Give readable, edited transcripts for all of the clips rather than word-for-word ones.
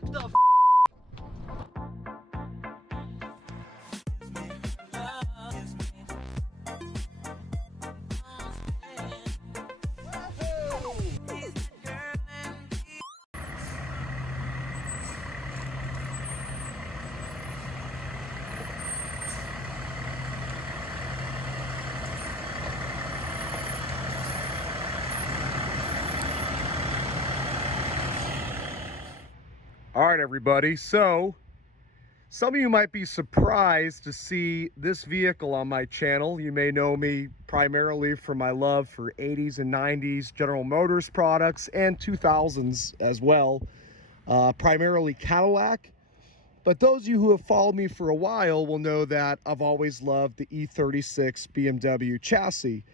What the f? All right, everybody. So some of you might be surprised to see this vehicle on my channel. You may know me primarily for my love for 80s and 90s General Motors products and 2000s as well, primarily Cadillac. But those of you who have followed me for a while will know that I've always loved the E36 BMW chassis.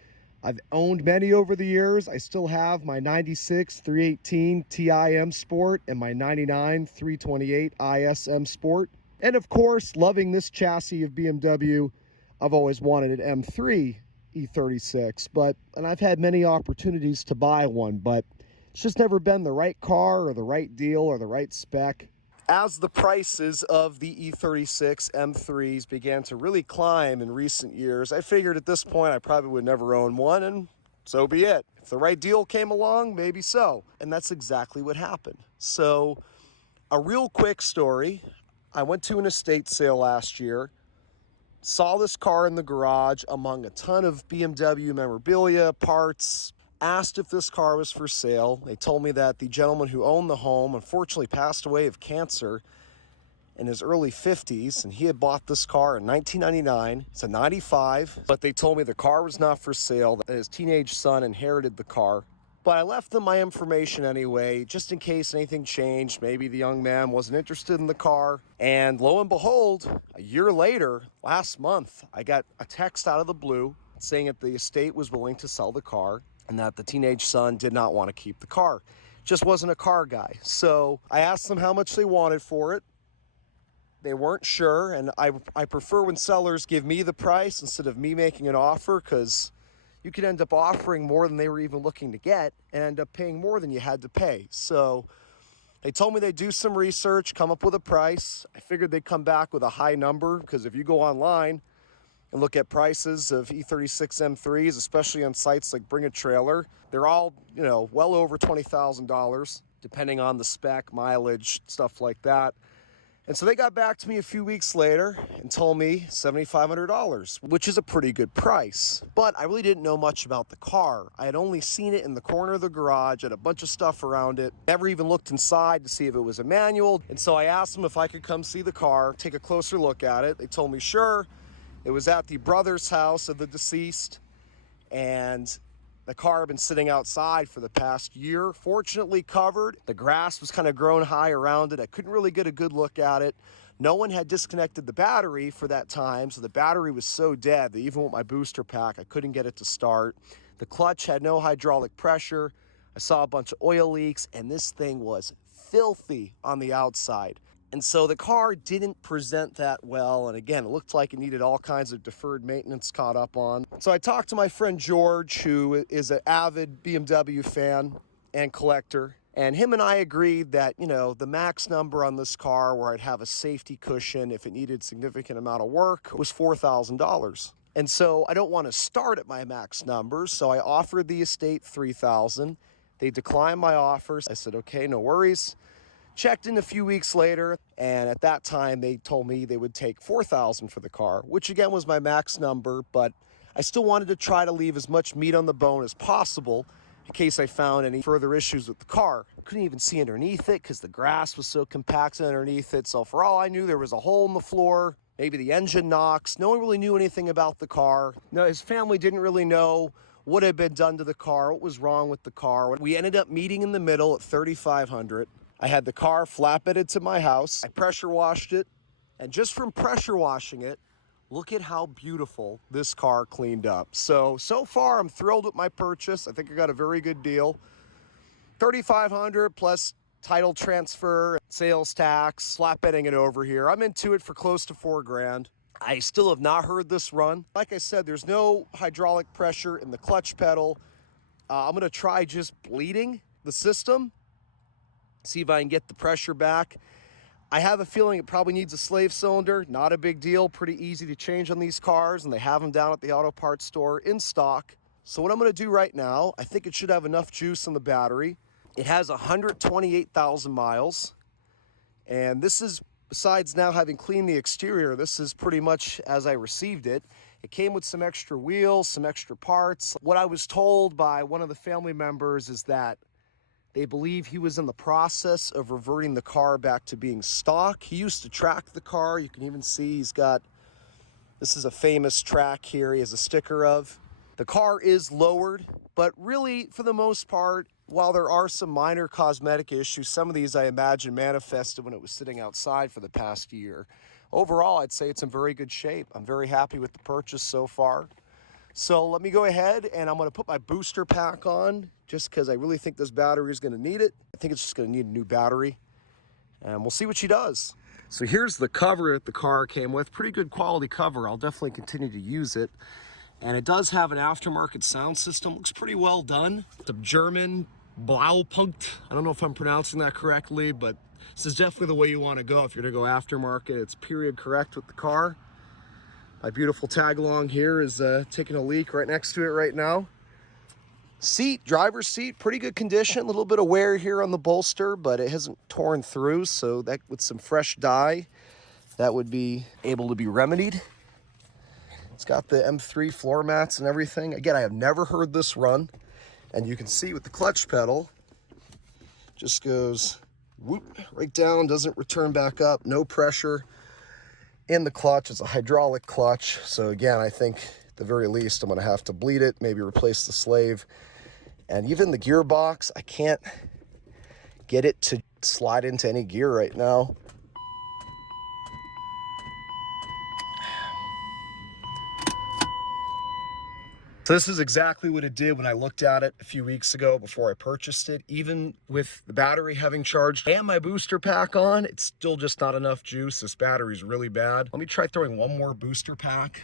I've owned many over the years. I still have my 96 318 Ti M Sport and my 99 328 ISM Sport. And of course, loving this chassis of BMW, I've always wanted an M3 E36, and I've had many opportunities to buy one, but it's just never been the right car or the right deal or the right spec. As the prices of the E36 M3s began to really climb in recent years, I figured at this point I probably would never own one, and so be it. If the right deal came along, maybe so. And that's exactly what happened. So, a real quick story. I went to an estate sale last year, saw this car in the garage among a ton of BMW memorabilia, parts, asked if this car was for sale. They told me that the gentleman who owned the home unfortunately passed away of cancer in his early 50s, and he had bought this car in 1999. It's a 95, but they told me the car was not for sale, that his teenage son inherited the car. But I left them my information anyway, just in case anything changed. Maybe the young man wasn't interested in the car. And lo and behold, a year later, last month, I got a text out of the blue saying that the estate was willing to sell the car and that the teenage son did not want to keep the car. Just wasn't a car guy. So I asked them how much they wanted for it. They weren't sure, and I prefer when sellers give me the price instead of me making an offer, because you could end up offering more than they were even looking to get and end up paying more than you had to pay. So they told me they'd do some research, come up with a price. I figured they'd come back with a high number, because if you go online and look at prices of E36 M3s, especially on sites like Bring a Trailer, they're all, well over $20,000, depending on the spec, mileage, stuff like that. And so they got back to me a few weeks later and told me $7,500, which is a pretty good price. But I really didn't know much about the car. I had only seen it in the corner of the garage, had a bunch of stuff around it, never even looked inside to see if it was a manual. And so I asked them if I could come see the car, take a closer look at it. They told me sure. It was at the brother's house of the deceased, and the car had been sitting outside for the past year, fortunately covered. The grass was kind of grown high around it. I couldn't really get a good look at it. No one had disconnected the battery for that time, so the battery was so dead that even with my booster pack, I couldn't get it to start. The clutch had no hydraulic pressure. I saw a bunch of oil leaks, and this thing was filthy on the outside. And so the car didn't present that well. And again, it looked like it needed all kinds of deferred maintenance caught up on. So I talked to my friend George, who is an avid BMW fan and collector. And him and I agreed that, the max number on this car where I'd have a safety cushion if it needed significant amount of work was $4,000. And so I don't want to start at my max numbers. So I offered the estate $3,000. They declined my offers. I said, okay, no worries. Checked in a few weeks later, and at that time they told me they would take $4,000 for the car, which again was my max number, but I still wanted to try to leave as much meat on the bone as possible in case I found any further issues with the car. I couldn't even see underneath it because the grass was so compacted underneath it, so for all I knew there was a hole in the floor, maybe the engine knocks. No one really knew anything about the car. No, his family didn't really know what had been done to the car, what was wrong with the car. We ended up meeting in the middle at $3,500. I had the car flatbedded to my house. I pressure washed it, and just from pressure washing it, look at how beautiful this car cleaned up. So far I'm thrilled with my purchase. I think I got a very good deal. $3,500 plus title transfer, sales tax, flatbedding it over here. I'm into it for close to $4,000. I still have not heard this run. Like I said, there's no hydraulic pressure in the clutch pedal. I'm gonna try just bleeding the system see if I can get the pressure back. I have a feeling it probably needs a slave cylinder. Not a big deal, pretty easy to change on these cars, and they have them down at the auto parts store in stock. So what I'm gonna do right now, I think it should have enough juice in the battery. It has 128,000 miles. And this is, besides now having cleaned the exterior, this is pretty much as I received it. It came with some extra wheels, some extra parts. What I was told by one of the family members is that they believe he was in the process of reverting the car back to being stock. He used to track the car. You can even see he's got, this is a famous track here he has a sticker of. The car is lowered, but really, for the most part, while there are some minor cosmetic issues, some of these I imagine manifested when it was sitting outside for the past year. Overall, I'd say it's in very good shape. I'm very happy with the purchase so far. So let me go ahead and I'm gonna put my booster pack on just because I really think this battery is gonna need it. I think it's just gonna need a new battery and we'll see what she does. So here's the cover that the car came with. Pretty good quality cover. I'll definitely continue to use it. And it does have an aftermarket sound system. Looks pretty well done. It's a German Blaupunkt. I don't know if I'm pronouncing that correctly, but this is definitely the way you want to go if you're gonna go aftermarket. It's period correct with the car. My beautiful tag along here is taking a leak right next to it right now. Seat, driver's seat, pretty good condition. A little bit of wear here on the bolster, but it hasn't torn through. So that with some fresh dye, that would be able to be remedied. It's got the M3 floor mats and everything. Again, I have never heard this run. And you can see with the clutch pedal, just goes whoop, right down, doesn't return back up, no pressure in the clutch. It's a hydraulic clutch. So again, I think at the very least, I'm gonna have to bleed it, maybe replace the slave. And even the gearbox, I can't get it to slide into any gear right now. So this is exactly what it did when I looked at it a few weeks ago before I purchased it. Even with the battery having charged and my booster pack on, it's still just not enough juice. This battery's really bad. Let me try throwing one more booster pack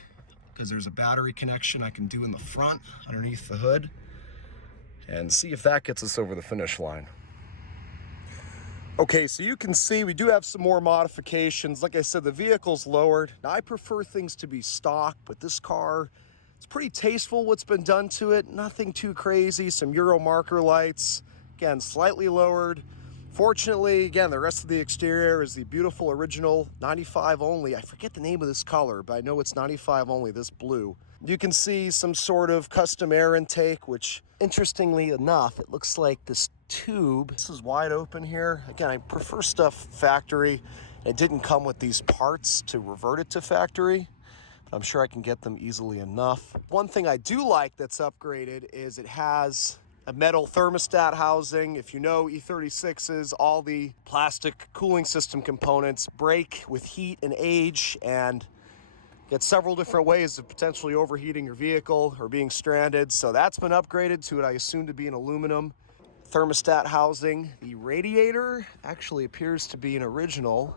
because there's a battery connection I can do in the front underneath the hood and see if that gets us over the finish line. Okay, so you can see we do have some more modifications. Like I said, the vehicle's lowered. Now, I prefer things to be stock, but this car, it's pretty tasteful what's been done to it. Nothing too crazy. Some Euro marker lights. Again, slightly lowered. Fortunately, again, the rest of the exterior is the beautiful original 95 only. I forget the name of this color, but I know it's 95 only, this blue. You can see some sort of custom air intake, which interestingly enough, it looks like this tube. This is wide open here. Again, I prefer stuff factory. It didn't come with these parts to revert it to factory. I'm sure I can get them easily enough. One thing I do like that's upgraded is it has a metal thermostat housing. If you know E36s, all the plastic cooling system components break with heat and age and get several different ways of potentially overheating your vehicle or being stranded. So that's been upgraded to what I assume to be an aluminum thermostat housing. The radiator actually appears to be an original,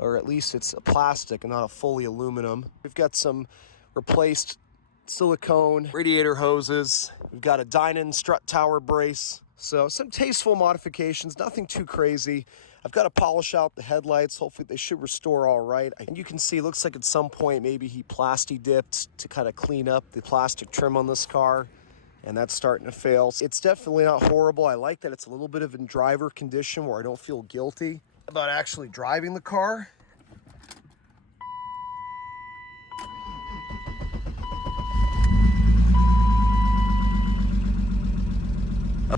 or at least it's a plastic and not a fully aluminum. We've got some replaced silicone radiator hoses. We've got a Dynon strut tower brace. So some tasteful modifications, nothing too crazy. I've got to polish out the headlights. Hopefully they should restore all right. And you can see, it looks like at some point maybe he plasti dipped to kind of clean up the plastic trim on this car, and that's starting to fail. It's definitely not horrible. I like that it's a little bit of in driver condition where I don't feel guilty about actually driving the car.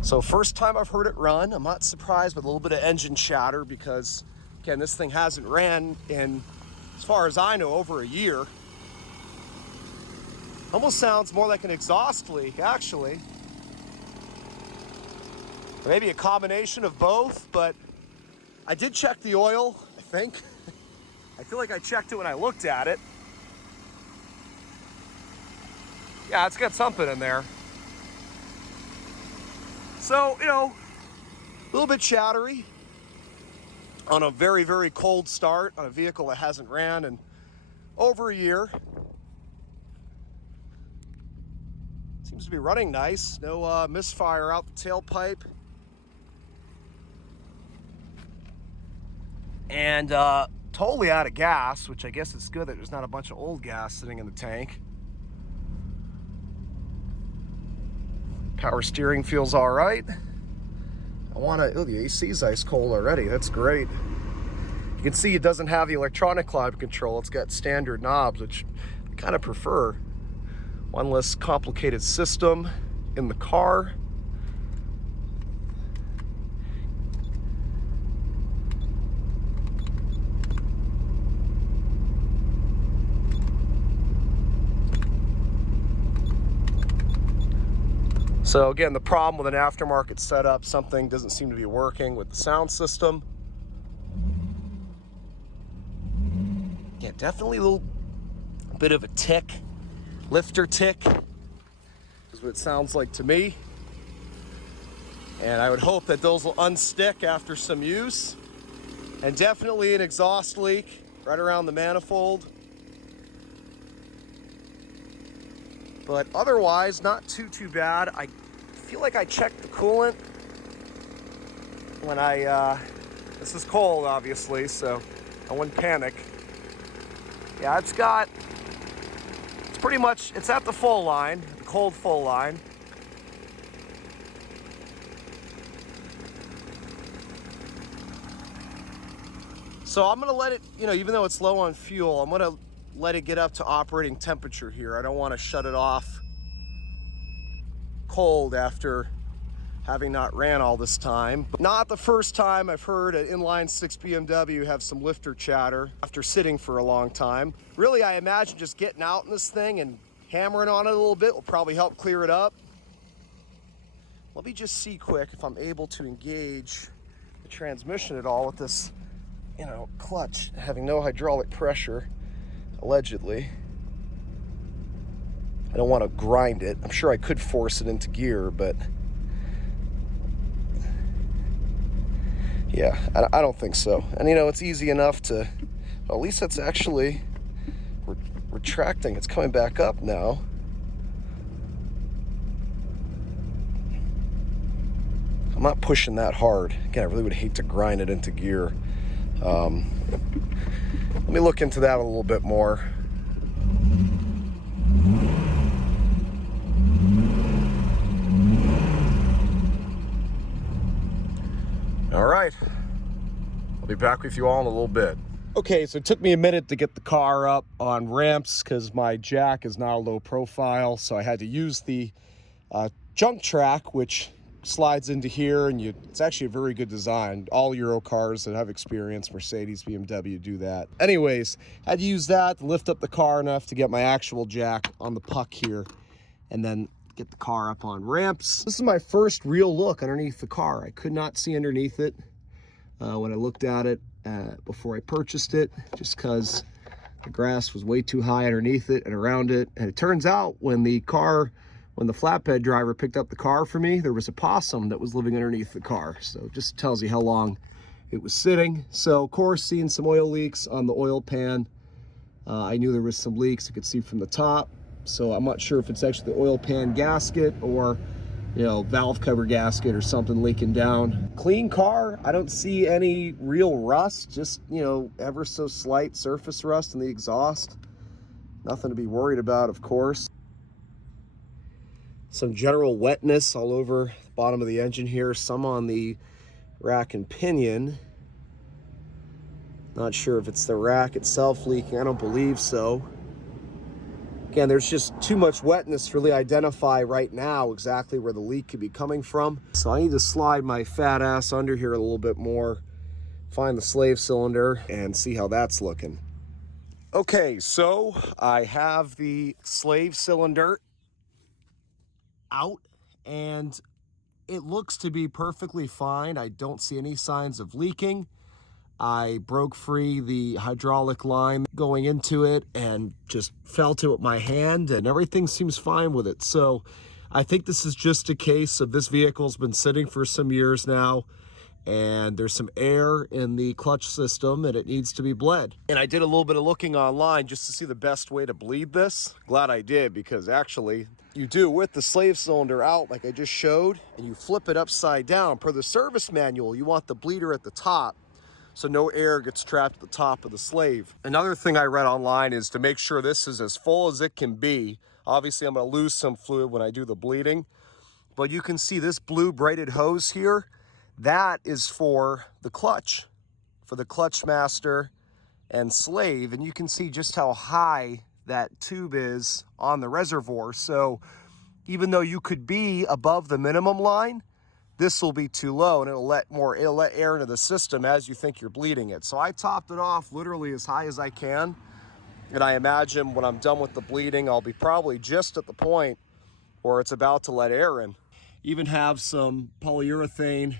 So first time I've heard it run. I'm not surprised with a little bit of engine chatter because, again, this thing hasn't ran in, as far as I know, over a year. Almost sounds more like an exhaust leak, actually. Maybe a combination of both, but I did check the oil, I think. I feel like I checked it when I looked at it. Yeah, it's got something in there. So, you know, a little bit chattery on a very, very cold start on a vehicle that hasn't ran in over a year. Seems to be running nice. No misfire out the tailpipe. and totally out of gas, which I guess it's good that there's not a bunch of old gas sitting in the tank. Power steering feels all right. Oh, the AC's ice cold already. That's great. You can see it doesn't have the electronic climate control. It's got standard knobs, which I kind of prefer. One less complicated system in the car. So again, the problem with an aftermarket setup, something doesn't seem to be working with the sound system. Yeah, definitely a little bit of a tick, lifter tick, is what it sounds like to me. And I would hope that those will unstick after some use. And definitely an exhaust leak right around the manifold. But otherwise, not too bad. I feel like I checked the coolant when this is cold, obviously, so I wouldn't panic. Yeah, it's pretty much, it's at the full line, the cold full line. So I'm gonna let it, even though it's low on fuel, I'm gonna let it get up to operating temperature here. I don't want to shut it off cold after having not ran all this time. But not the first time I've heard an inline 6 BMW have some lifter chatter after sitting for a long time. Really, I imagine just getting out in this thing and hammering on it a little bit will probably help clear it up. Let me just see quick if I'm able to engage the transmission at all with this, clutch having no hydraulic pressure. Allegedly. I don't want to grind it. I'm sure I could force it into gear, but yeah, I don't think so. And it's easy enough to, well, at least that's actually retracting. It's coming back up now. I'm not pushing that hard. Again, I really would hate to grind it into gear. Let me look into that a little bit more. All right, I'll be back with you all in a little bit. Okay, so it took me a minute to get the car up on ramps because my jack is not a low profile, so I had to use the junk track, which slides into here, and it's actually a very good design. All Euro cars that have experience, Mercedes, BMW, do that. Anyways, I had to use that to lift up the car enough to get my actual jack on the puck here, and then get the car up on ramps. This is my first real look underneath the car. I could not see underneath it when I looked at it before I purchased it, just because the grass was way too high underneath it and around it. And it turns out when the flatbed driver picked up the car for me, there was a possum that was living underneath the car. So it just tells you how long it was sitting. So of course, seeing some oil leaks on the oil pan. I knew there was some leaks I could see from the top. So I'm not sure if it's actually the oil pan gasket or, valve cover gasket or something leaking down. Clean car. I don't see any real rust, just, ever so slight surface rust in the exhaust. Nothing to be worried about, of course. Some general wetness all over the bottom of the engine here, some on the rack and pinion. Not sure if it's the rack itself leaking. I don't believe so. Again, there's just too much wetness to really identify right now exactly where the leak could be coming from. So I need to slide my fat ass under here a little bit more, find the slave cylinder, and see how that's looking. Okay, so I have the slave cylinder out, and it looks to be perfectly fine. I don't see any signs of leaking. I broke free the hydraulic line going into it and just felt it with my hand, and everything seems fine with it. So I think this is just a case of this vehicle's been sitting for some years now, and there's some air in the clutch system and it needs to be bled. And I did a little bit of looking online just to see the best way to bleed this. Glad I did, because actually you do with the slave cylinder out like I just showed, and you flip it upside down. Per the service manual, you want the bleeder at the top. so no air gets trapped at the top of the slave. Another thing I read online is to make sure this is as full as it can be. Obviously, I'm going to lose some fluid when I do the bleeding, but you can see this blue braided hose here. That is for the clutch master and slave, and you can see just how high that tube is on the reservoir. So even though you could be above the minimum line, this will be too low, and it'll let air into the system as you think you're bleeding it. So I topped it off literally as high as I can, and I imagine when I'm done with the bleeding, I'll be probably just at the point where it's about to let air in. Even have some polyurethane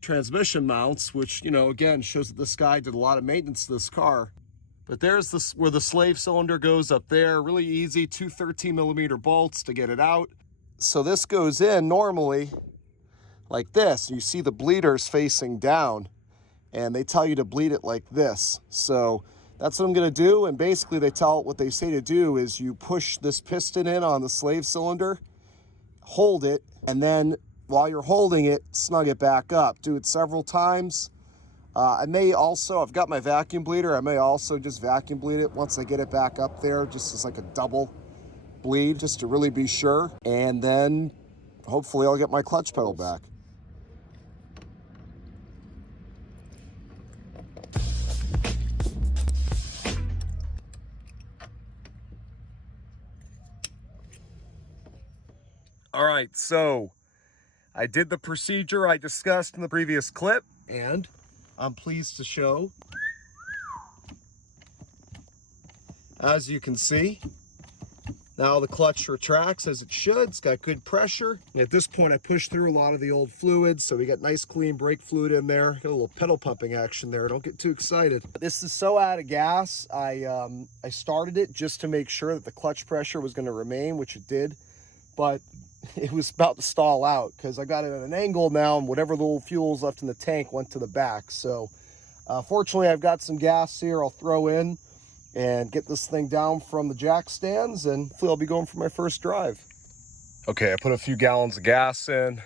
transmission mounts, which, you know, again, shows that this guy did a lot of maintenance to this car. But there's this where the slave cylinder goes up there. Really easy, 2 13mm bolts to get it out. So this goes in normally like this. You see the bleeders facing down, and they tell you to bleed it like this. So that's what I'm gonna do. And basically what they say to do is you push this piston in on the slave cylinder, hold it, and then while you're holding it, snug it back up. Do it several times. I've got my vacuum bleeder. I may also just vacuum bleed it once I get it back up there, just as like a double bleed, just to really be sure. And then hopefully I'll get my clutch pedal back. All right, so I did the procedure I discussed in the previous clip, and I'm pleased to show, as you can see, now the clutch retracts as it should. It's got good pressure. And at this point, I pushed through a lot of the old fluids, so we got nice clean brake fluid in there. Got a little pedal pumping action there. Don't get too excited. This is so out of gas. I started it just to make sure that the clutch pressure was going to remain, which it did, but it was about to stall out because I got it at an angle now, and whatever little fuel was left in the tank went to the back. So fortunately, I've got some gas here I'll throw in and get this thing down from the jack stands, and hopefully I'll be going for my first drive. Okay, I put a few gallons of gas in,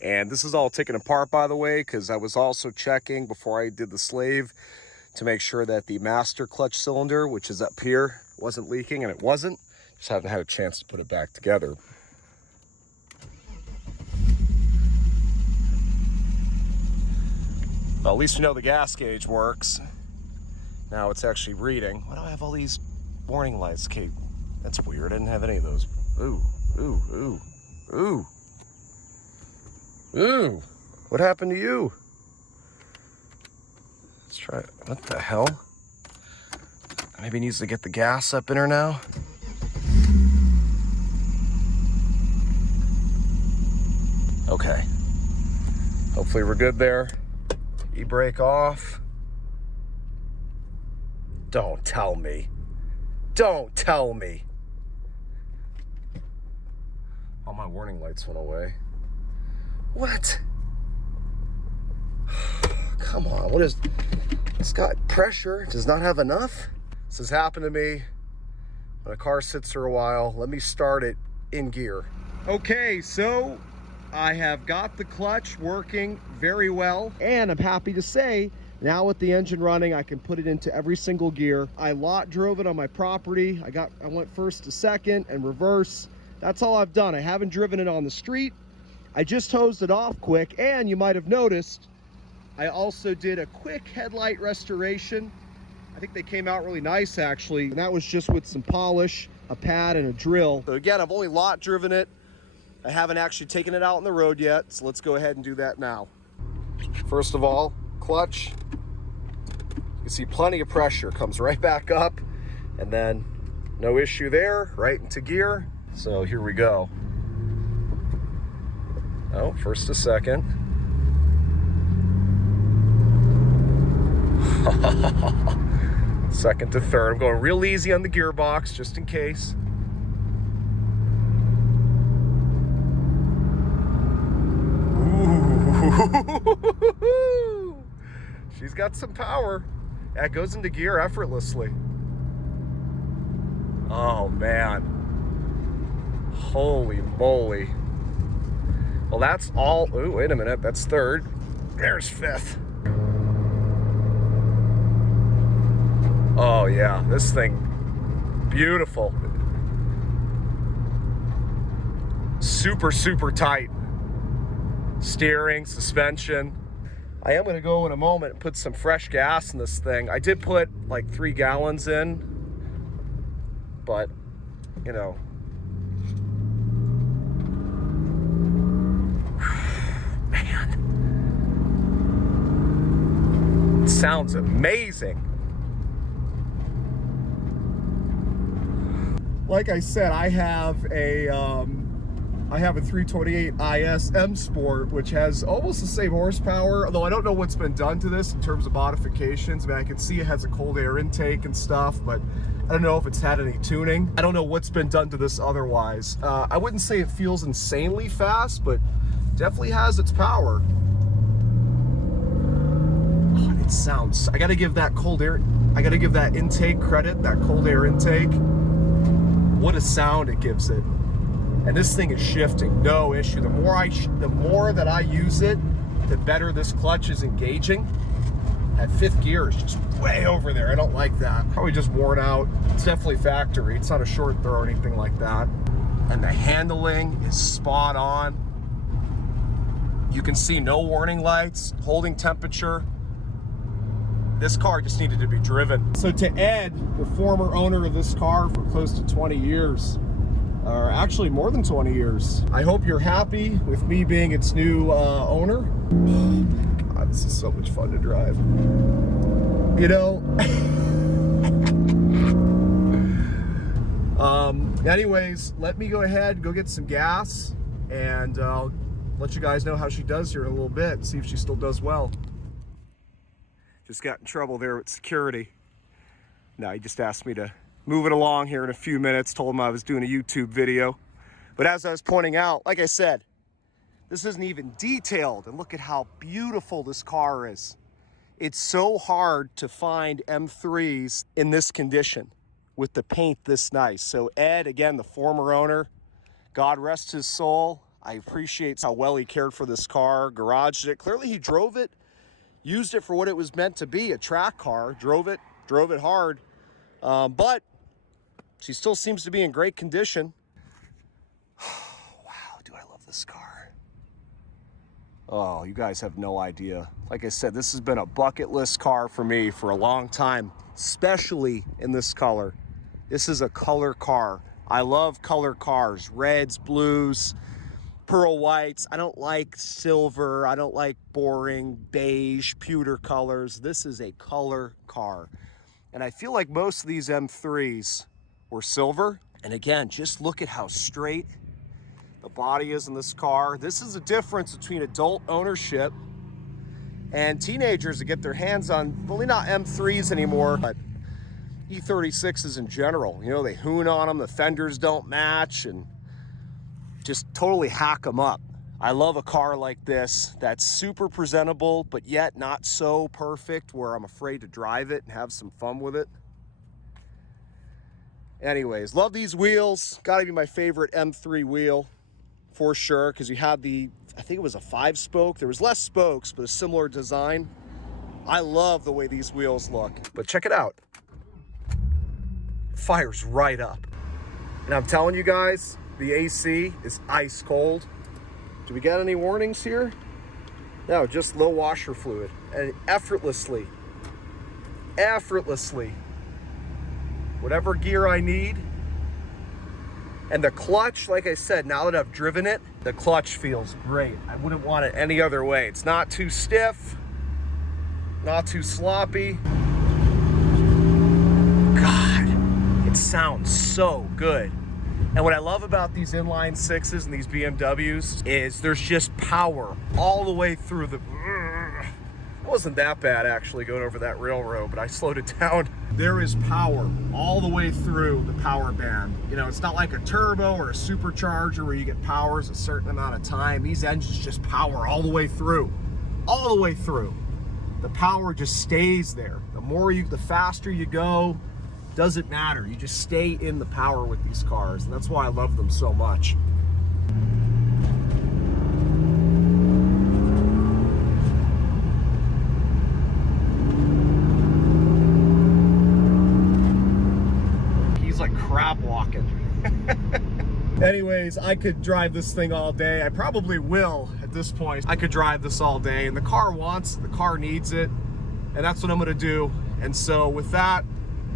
and this is all taken apart, by the way, because I was also checking before I did the slave to make sure that the master clutch cylinder, which is up here, wasn't leaking, and it wasn't. Just haven't had a chance to put it back together. Well, at least we know the gas gauge works. Now it's actually reading. Why do I have all these warning lights? Okay, that's weird. I didn't have any of those. Ooh, ooh, ooh, ooh. Ooh, what happened to you? Let's try it. What the hell? Maybe it needs to get the gas up in her now. Okay. Hopefully we're good there. E-brake off. Don't tell me. Don't tell me. All my warning lights went away. What? Come on, what is... It's got pressure, it does not have enough. This has happened to me when a car sits for a while. Let me start it in gear. Okay, so I have got the clutch working very well, and I'm happy to say now with the engine running, I can put it into every single gear. I lot drove it on my property. I went first to second and reverse. That's all I've done. I haven't driven it on the street. I just hosed it off quick, and you might have noticed I also did a quick headlight restoration. I think they came out really nice, actually, and that was just with some polish, a pad, and a drill. So again, I've only lot driven it. I haven't actually taken it out on the road yet, so let's go ahead and do that now. First of all, clutch. You can see plenty of pressure, comes right back up, and then no issue there, right into gear. So here we go. Oh, first to second. Second to third. I'm going real easy on the gearbox, just in case. Ooh. She's got some power. That goes into gear effortlessly. Oh, man. Holy moly. Well, that's all. Ooh, wait a minute. That's third. There's fifth. yeah, this thing, beautiful. Super, super tight. Steering, suspension. I am gonna go in a moment and put some fresh gas in this thing. I did put like 3 gallons in, but you know. Man. It sounds amazing. Like I said, I have a 328 IS M Sport, which has almost the same horsepower, although I don't know what's been done to this in terms of modifications. I mean, I can see it has a cold air intake and stuff, but I don't know if it's had any tuning. I don't know what's been done to this otherwise. I wouldn't say it feels insanely fast, but definitely has its power. Oh, it sounds, I gotta give that cold air, I gotta give that intake credit, that cold air intake. What a sound it gives it. And this thing is shifting, no issue. The more that I use it, the better this clutch is engaging. That 5th gear is just way over there. I don't like that. Probably just worn out. It's definitely factory. It's not a short throw or anything like that. And the handling is spot on. You can see no warning lights, holding temperature. This car just needed to be driven. So to Ed, the former owner of this car for close to 20 years, or actually more than 20 years, I hope you're happy with me being its new owner. Oh my God, this is so much fun to drive. You know, anyways, let me go ahead, go get some gas, and I'll let you guys know how she does here in a little bit, see if she still does well. Just got in trouble there with security. No, he just asked me to move it along here in a few minutes, told him I was doing a YouTube video. But as I was pointing out, like I said, this isn't even detailed, and look at how beautiful this car is. It's so hard to find M3s in this condition with the paint this nice. So Ed, again, the former owner, God rest his soul. I appreciate how well he cared for this car, garaged it. Clearly he drove it, used it for what it was meant to be, a track car, drove it hard. But she still seems to be in great condition. Wow, do I love this car. Oh, you guys have no idea. Like I said, this has been a bucket list car for me for a long time, especially in this color. This is a color car. I love color cars, reds, blues, pearl whites. I don't like silver. I don't like boring beige, pewter colors. This is a color car. And I feel like most of these M3s were silver. And again, just look at how straight the body is in this car. This is the difference between adult ownership and teenagers that get their hands on, well, not M3s anymore, but E36s in general. You know, they hoon on them, the fenders don't match, and just totally hack them up. I love a car like this that's super presentable, but yet not so perfect where I'm afraid to drive it and have some fun with it. Anyways, love these wheels. Gotta be my favorite M3 wheel for sure, because you had the, I think it was a 5-spoke. There was less spokes, but a similar design. I love the way these wheels look. But check it out. Fires right up. And I'm telling you guys, the AC is ice cold. Do we get any warnings here? No, just low washer fluid. And effortlessly, whatever gear I need. And the clutch, like I said, now that I've driven it, the clutch feels great. I wouldn't want it any other way. It's not too stiff, not too sloppy. God, it sounds so good. And what I love about these inline 6s and these BMWs is there's just power all the way through the... It wasn't that bad actually going over that railroad, but I slowed it down. There is power all the way through the power band. You know, it's not like a turbo or a supercharger where you get powers a certain amount of time. These engines just power all the way through. All the way through. The power just stays there. The faster you go, doesn't matter. You just stay in the power with these cars, and that's why I love them so much. crab walking. Anyways, I could drive this thing all day. I probably will at this point. I could drive this all day, and the car wants it, the car needs it, and that's what I'm gonna do. And so with that,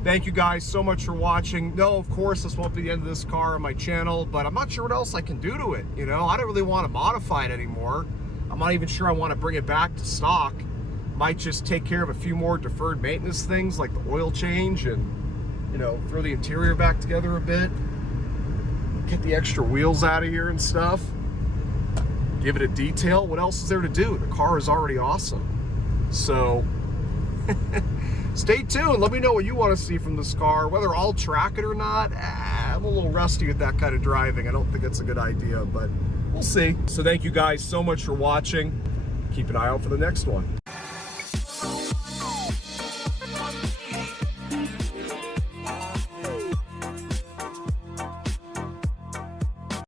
thank you guys so much for watching. No, of course, this won't be the end of this car on my channel, but I'm not sure what else I can do to it. You know, I don't really want to modify it anymore. I'm not even sure I want to bring it back to stock. Might just take care of a few more deferred maintenance things like the oil change and, you know, throw the interior back together a bit. Get the extra wheels out of here and stuff. Give it a detail. What else is there to do? The car is already awesome. So stay tuned. Let me know what you want to see from this car, whether I'll track it or not. I'm a little rusty with that kind of driving. I don't think it's a good idea, but we'll see. So thank you guys so much for watching. Keep an eye out for the next one.